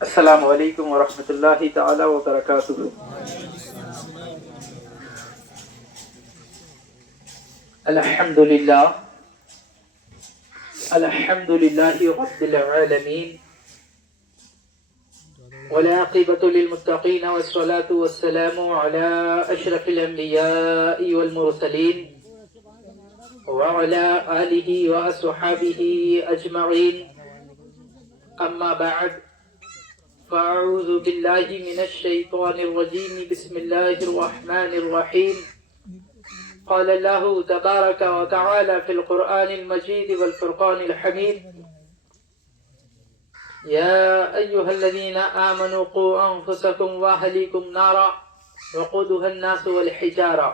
السلام علیکم ورحمۃ اللہ تعالی وبرکاتہ۔ الحمد للہ رب العالمین والعاقبۃ للمتقین والصلاة والسلام علی اشرف الانبیاء والمرسلین وعلی آلہ واصحابہ اجمعین، اما بعد فاعوذ باللہ من الشیطان الرجیم، بسم اللہ الرحمن الرحیم۔ قال اللہ تبارک وتعالی فی القرآن المجید والفرقان الحمید: یا ایہا الذین آمنوا قوا انفسکم واہلیکم نارا وقودها الناس والحجارہ۔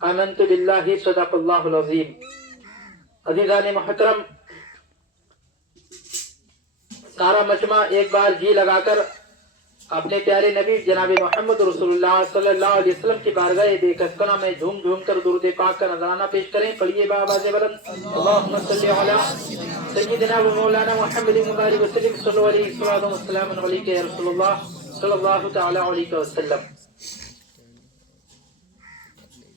آمنت باللہ، صدق اللہ العظیم۔ عزیزان محترم، سارا مجمع ایک بار جی لگا کر اپنے پیارے نبی جناب محمد رسول اللہ صلی اللہ علیہ وسلم کی بارگاہ بے کسکنہ میں جھوم جھوم کر درود پاک کا نذرانہ پیش کریں۔ پڑھیے بآواز بلند: اللہم صلی علی سیدنا و مولانا محمد مبارک وسلم، صلی علیہ الصلوۃ والسلام علیک یا رسول اللہ صلی اللہ تعالی علیہ وسلم۔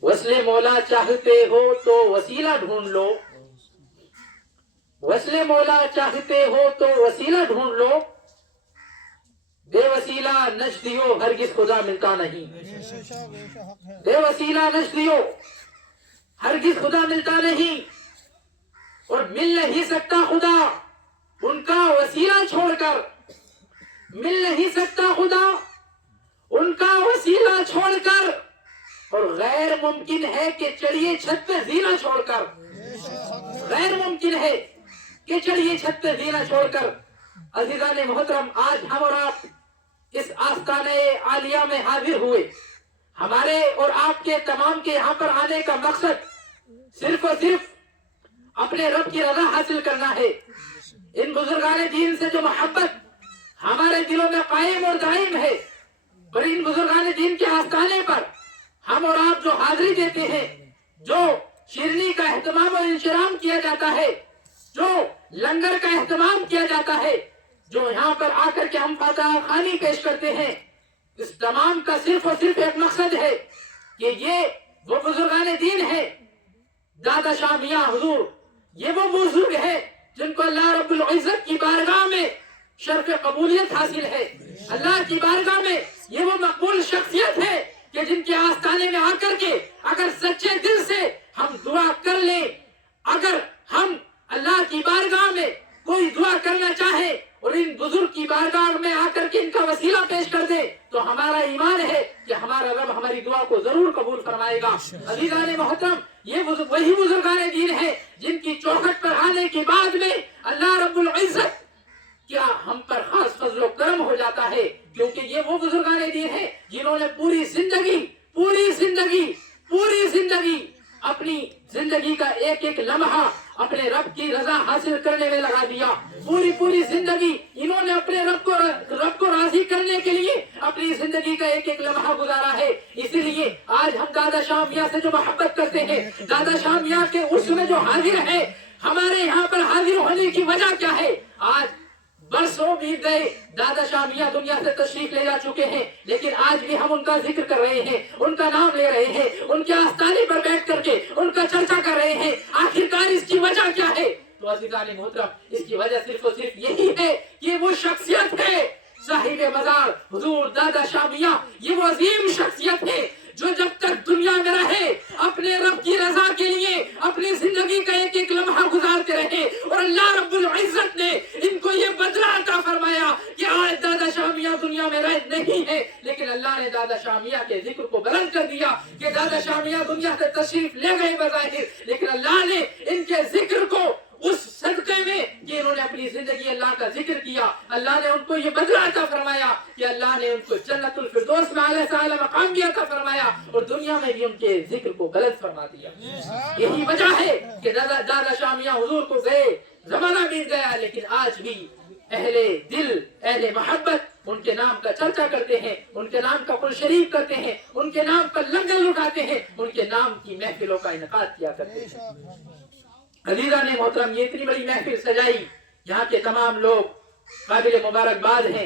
وصل مولا چاہتے ہو تو وسیلہ ڈھونڈ لو، وصل مولا چاہتے ہو تو وسیلہ ڈھونڈ لو، بے وسیلہ نجدیو ہرگز خدا ملتا نہیں، بے وسیلہ نجدیو ہرگز خدا ملتا نہیں، اور مل نہیں سکتا خدا ان کا وسیلہ چھوڑ کر، مل نہیں سکتا خدا ان کا وسیلہ چھوڑ کر، اور غیر ممکن ہے کہ چڑھیے چھت پہ زینہ چھوڑ کر، غیر ممکن ہے کہ چڑھیے چھت پہ زینہ چھوڑ کر۔ عزیزان محترم، آج ہم اور آپ اس آستانہ عالیہ میں حاضر ہوئے، ہمارے اور آپ کے تمام کے یہاں پر آنے کا مقصد صرف اور صرف اپنے رب کی رضا حاصل کرنا ہے۔ ان بزرگان دین سے جو محبت ہمارے دلوں میں قائم اور دائم ہے، اور ان بزرگان دین کے آستانے پر ہم اور آپ جو حاضری دیتے ہیں، جو شیرنی کا اہتمام اور انشرام کیا جاتا ہے، جو لنگر کا اہتمام کیا جاتا ہے، جو یہاں پر آ کر کے ہم فاتحہ خوانی پیش کرتے ہیں، اس تمام کا صرف اور صرف ایک مقصد ہے کہ یہ وہ بزرگان دین ہے، دادا شاہ میاں حضور، یہ وہ بزرگ ہے جن کو اللہ رب العزت کی بارگاہ میں شرف قبولیت حاصل ہے، اللہ کی بارگاہ میں یہ وہ مقبول شخصیت ہے کہ جن کے آستانے میں آ کر کے اگر سچے دل سے ہم دعا کر لیں، اگر ہم اللہ کی بارگاہ میں کوئی دعا کرنا چاہے اور ان بزرگ کی بارگاہ میں آ کر کے ان کا وسیلہ پیش کر دے، تو ہمارا ایمان ہے کہ ہمارا رب ہماری دعا کو ضرور قبول فرمائے گا۔ عزیزان محترم، یہ وہی بزرگان دین ہے جن کی چوکھٹ پر آنے کے بعد میں اللہ رب العزت کیا ہم پر خاص فضل و کرم ہو جاتا ہے، کیونکہ یہ وہ بزرگان دین ہیں جنہوں نے پوری زندگی اپنی زندگی کا ایک ایک لمحہ اپنے رب کی رضا حاصل کرنے میں لگا دیا، پوری زندگی انہوں نے اپنے رب کو راضی کرنے کے لیے اپنی زندگی کا ایک ایک لمحہ گزارا ہے۔ اسی لیے آج ہم دادا شاہ میاں سے جو محبت کرتے ہیں، دادا شاہ میاں کے عرس میں جو حاضر ہے، ہمارے یہاں پر حاضر ہونے کی وجہ کیا ہے؟ آج برسوں بیت گئے، دادا شاہ میاں دنیا سے تشریف لے جا چکے ہیں، لیکن آج بھی ہم ان کا ذکر کر رہے ہیں، ان کا نام لے رہے ہیں، ان کے آستانے پر بیٹھ کر کے ان کا چرچا کر رہے ہیں۔ آخرکار اس کی وجہ کیا ہے؟ تو عزیزان محترم، اس کی وجہ صرف اور صرف یہی ہے کہ وہ شخصیت ہے صاحب مزار حضور دادا شاہ میاں، یہ وہ عظیم شخصیت ہے جو جب تک دنیا میں رہے اپنے رب کی رضا کے لیے اپنی زندگی کا ایک ایک لمحہ گزارتے رہے، اور اللہ رب العزت نے ان کو یہ بدلہ عطا فرمایا کہ آج دادا شاہ میاں دنیا میں رہ نہیں ہے، لیکن اللہ نے دادا شاہ میاں کے ذکر کو بلند کر دیا کہ دادا شاہ میاں دنیا سے تشریف لے گئے بظاہر، لیکن اللہ نے ان کے ذکر کو اس صدقے میں کہ انہوں نے اپنی زندگی اللہ کا ذکر کیا، اللہ نے ان کو یہ بدلہ عطا فرمایا کہ اللہ نے ان کو جنت الفردوس میں اعلیٰ سے اعلیٰ مقام بھی عطا فرمایا، اور دنیا میں بھی ان کے ذکر کو بلند فرما دیا۔ یہی وجہ ہے کہ دادا شاہ میاں حضور کو گئے زمانہ بیت گیا، لیکن آج بھی اہل دل، اہل محبت ان کے نام کا چرچا کرتے ہیں، ان کے نام کا قرآن شریف کرتے ہیں، ان کے نام پر لنگر لٹاتے ہیں، ان کے نام کی محفلوں کا انعقاد کیا کرتے ہیں۔ عزیزان محترم، یہ اتنی بڑی محفل سجائی، یہاں کے تمام لوگ قابل مبارکباد ہیں،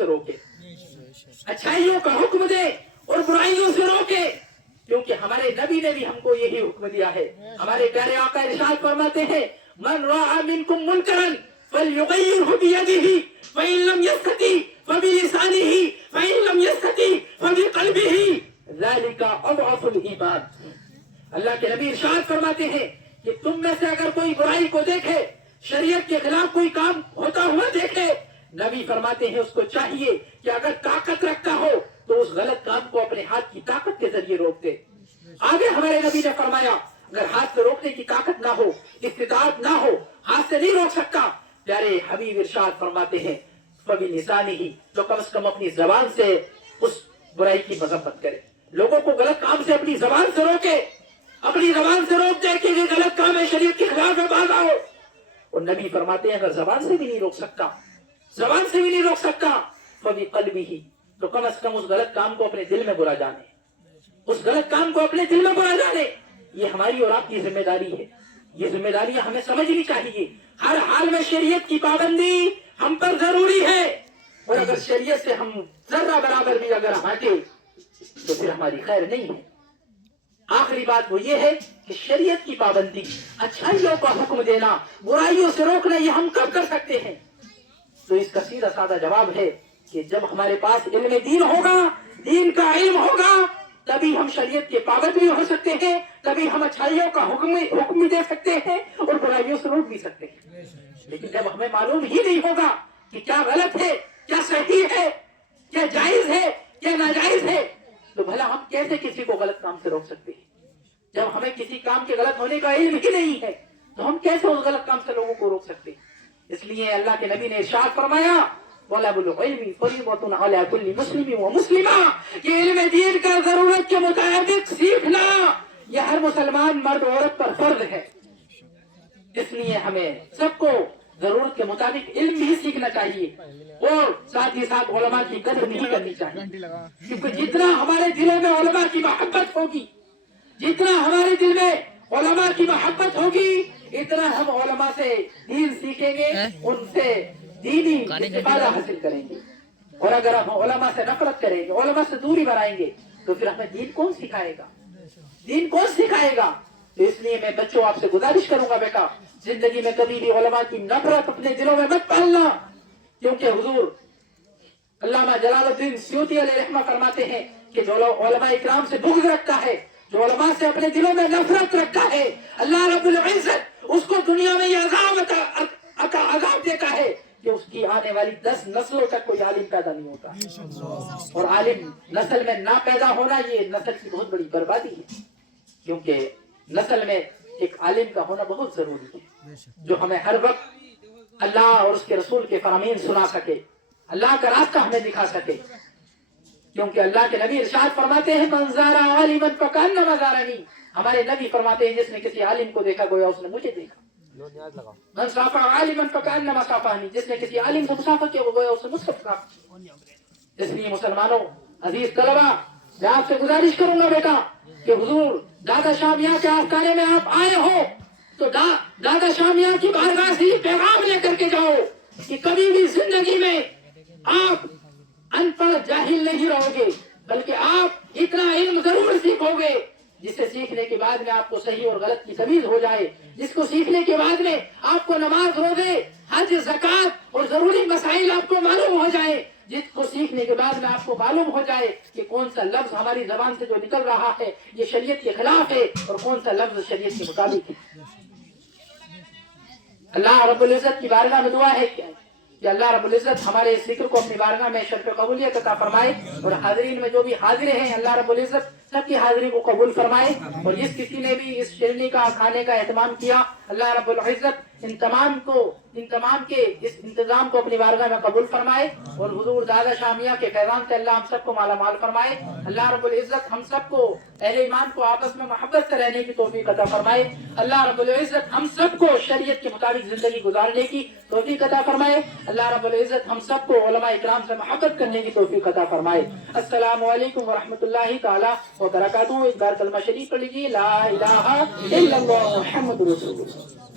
سے روکے, اچھائیوں کا حکم دے اور برائیوں سے روکے, کیونکہ ہمارے نبی نے بھی ہم کو یہی حکم دیا ہے. ہمارے پیارے آقا ارشاد فرماتے ہیں من رأى منكم منکرا فلیغیرہ بیدہ فإن لم یستطع فبلسانہ فإن لم یستطع فبقلبہ ذلک اضعف الایمان. اللہ کے نبی ارشاد فرماتے ہیں کہ تم میں سے اگر کوئی برائی کو دیکھے, شریعت کے خلاف کوئی کام ہوتا ہوا دیکھے, نبی فرماتے ہیں اس کو چاہیے کہ اگر طاقت رکھتا ہو تو اس غلط کام کو اپنے ہاتھ کی طاقت کے ذریعے روک دے. آگے ہمارے نبی نے فرمایا اگر ہاتھ سے روکنے کی طاقت نہ ہو, استطاعت نہ ہو, ہاتھ سے نہیں روک سکتا, پیارے حبیب ارشاد فرماتے ہیں فبلسانہ, تو کم از کم اپنی زبان سے اس برائی کی مذمت کرے, لوگوں کو غلط کام سے اپنی زبان سے روکے, اپنی زبان سے روک دے کہ یہ غلط کام ہے, شریعت کے خلاف ہے, باز آؤ. اور نبی فرماتے ہیں اگر زبان سے بھی نہیں روک سکتا, زبان سے بھی نہیں روک سکتا فبقلبہ, تو کم از کم اس غلط کام کو اپنے دل میں برا جانے, اس غلط کام کو اپنے دل میں برا جانے. یہ ہماری اور آپ کی ذمہ داری ہے, یہ ذمہ داریاں ہمیں سمجھنی چاہیے. ہر حال میں شریعت کی پابندی ہم پر ضروری ہے, اور اگر شریعت سے ہم ذرہ برابر بھی اگر ہٹے تو پھر ہماری خیر نہیں ہے. آخری بات وہ یہ ہے کہ شریعت کی پابندی, اچھائیوں کا حکم دینا, برائیوں سے روکنا, یہ ہم کب کر سکتے ہیں؟ تو اس کا سیدھا سادہ جواب ہے کہ جب ہمارے پاس علم دین ہوگا, دین کا علم ہوگا, تبھی ہم شریعت کے پابند بھی ہو سکتے ہیں, تبھی ہم اچھائیوں کا حکم بھی دے سکتے ہیں اور برائیوں سے روک بھی سکتے ہیں. لیکن جب ہمیں معلوم ہی نہیں ہوگا کہ کیا غلط ہے, کیا صحیح ہے, کیا جائز ہے, کیا ناجائز ہے, تو بھلا ہم کیسے کسی کو غلط کام سے روک سکتے ہیں؟ جب ہمیں کسی کام کے غلط ہونے کا علم ہی نہیں ہے تو ہم کیسے اس غلط کام سے لوگوں کو روک سکتے ہیں؟ اس لیے اللہ کے نبی نے ارشاد فرمایا طلب العلم فریضۃ علی کل مسلم و مسلمہ, کہ علم دین کا ضرورت کے مطابق سیکھنا یہ ہر مسلمان مرد عورت پر فرض ہے. اس لیے ہمیں سب کو ضرورت کے مطابق علم بھی سیکھنا چاہیے اور ساتھ ہی ساتھ علماء کی قدر نہیں کرنی چاہیے, کیونکہ جتنا ہمارے دلوں میں علماء کی محبت ہوگی, جتنا ہمارے دل میں علماء کی محبت ہوگی, اتنا ہم علماء سے دین سیکھیں گے, ان سے دینی استفادہ حاصل کریں گے. اور اگر ہم علماء سے نفرت کریں گے, علماء سے دوری بنائیں گے, تو پھر ہمیں دین کون سکھائے گا, دین کون سکھائے گا؟ تو اس لیے میں بچوں آپ سے گزارش کروں گا بیٹا, زندگی میں کبھی بھی علماء کی نفرت اپنے دلوں میں مت پالنا, کیونکہ حضور علامہ جلال الدین سیوطی علیہ رحمہ فرماتے ہیں کہ جو علماء اکرام سے بغض رکھتا ہے, جو علماء سے اپنے دلوں میں نفرت رکھتا ہے, اللہ رب العزت اس کو دنیا میں یہ عذاب دیتا ہے کہ اس کی آنے والی 10 نسلوں تک کوئی عالم پیدا نہیں ہوتا. اور عالم نسل میں نہ پیدا ہونا یہ نسل کی بہت بڑی بربادی ہے, کیونکہ نسل میں ایک عالم کا ہونا بہت ضروری ہے, جو ہمیں ہر وقت اللہ اور اس کے رسول کے فرامین سنا سکے, اللہ کا راستہ ہمیں دکھا سکے. کیونکہ اللہ کے نبی ارشاد فرماتے ہیں من زار عالما فکانما زارنی, ہمارے نبی فرماتے ہیں جس نے کسی عالم کو دیکھا گویا اس نے مجھے دیکھا. من صافح عالما فکانما صافحنی, جس نے کسی عالم سے مصافحہ کیا گویا اس نے مجھ سے مصافحہ. اس لیے مسلمانوں, عزیز طلبہ, میں آپ سے گزارش کروں گا بیٹا کہ حضور دادا شاہ میاں کے آستانے میں آپ آئے ہو تو دادا شاہ میاں کی بارگاہ سے پیغام لے کر کے جاؤ کہ کبھی بھی زندگی میں آپ ان پڑھ جاہل نہیں رہو گے, بلکہ آپ اتنا علم ضرور سیکھو گے جسے سیکھنے کے بعد میں آپ کو صحیح اور غلط کی تمیز ہو جائے, جس کو سیکھنے کے بعد میں آپ کو نماز, روزے, حج, زکات اور ضروری مسائل آپ کو معلوم ہو جائے, جس کو سیکھنے کے بعد میں آپ کو معلوم ہو جائے کہ کون سا لفظ ہماری زبان سے جو نکل رہا ہے یہ شریعت کے خلاف ہے اور کون سا لفظ شریعت کے مطابق ہے. اللہ رب العزت کی بارگاہ میں دعا ہے کہ اللہ رب العزت ہمارے اس ذکر کو اپنی بارگاہ میں شرف قبولیت عطا فرمائے, اور حاضرین میں جو بھی حاضر ہیں اللہ رب العزت سب کی حاضری کو قبول فرمائے, اور جس کسی نے بھی اس شیرنی کا کھانے کا اہتمام کیا اللہ رب العزت ان تمام کے اس انتظام کو اپنی بارگاہ میں قبول فرمائے, اور حضور دادا شاہ میاں کے فیضان سے اللہ ہم سب کو مالا مال فرمائے. اللہ رب العزت ہم سب کو اہل ایمان کو آپس میں محبت سے رہنے کی توفیق عطا فرمائے. اللہ رب العزت ہم سب کو شریعت کے مطابق زندگی گزارنے کی توفیق عطا فرمائے. اللہ رب العزت ہم سب کو علماء اکرام سے محبت کرنے کی توفیق عطا فرمائے. السلام علیکم ورحمۃ اللہ تعالی وبرکاتہ. ایک بار کلمہ شریف پڑھ لیجیے, لا الہ الا اللہ محمد رسول اللہ.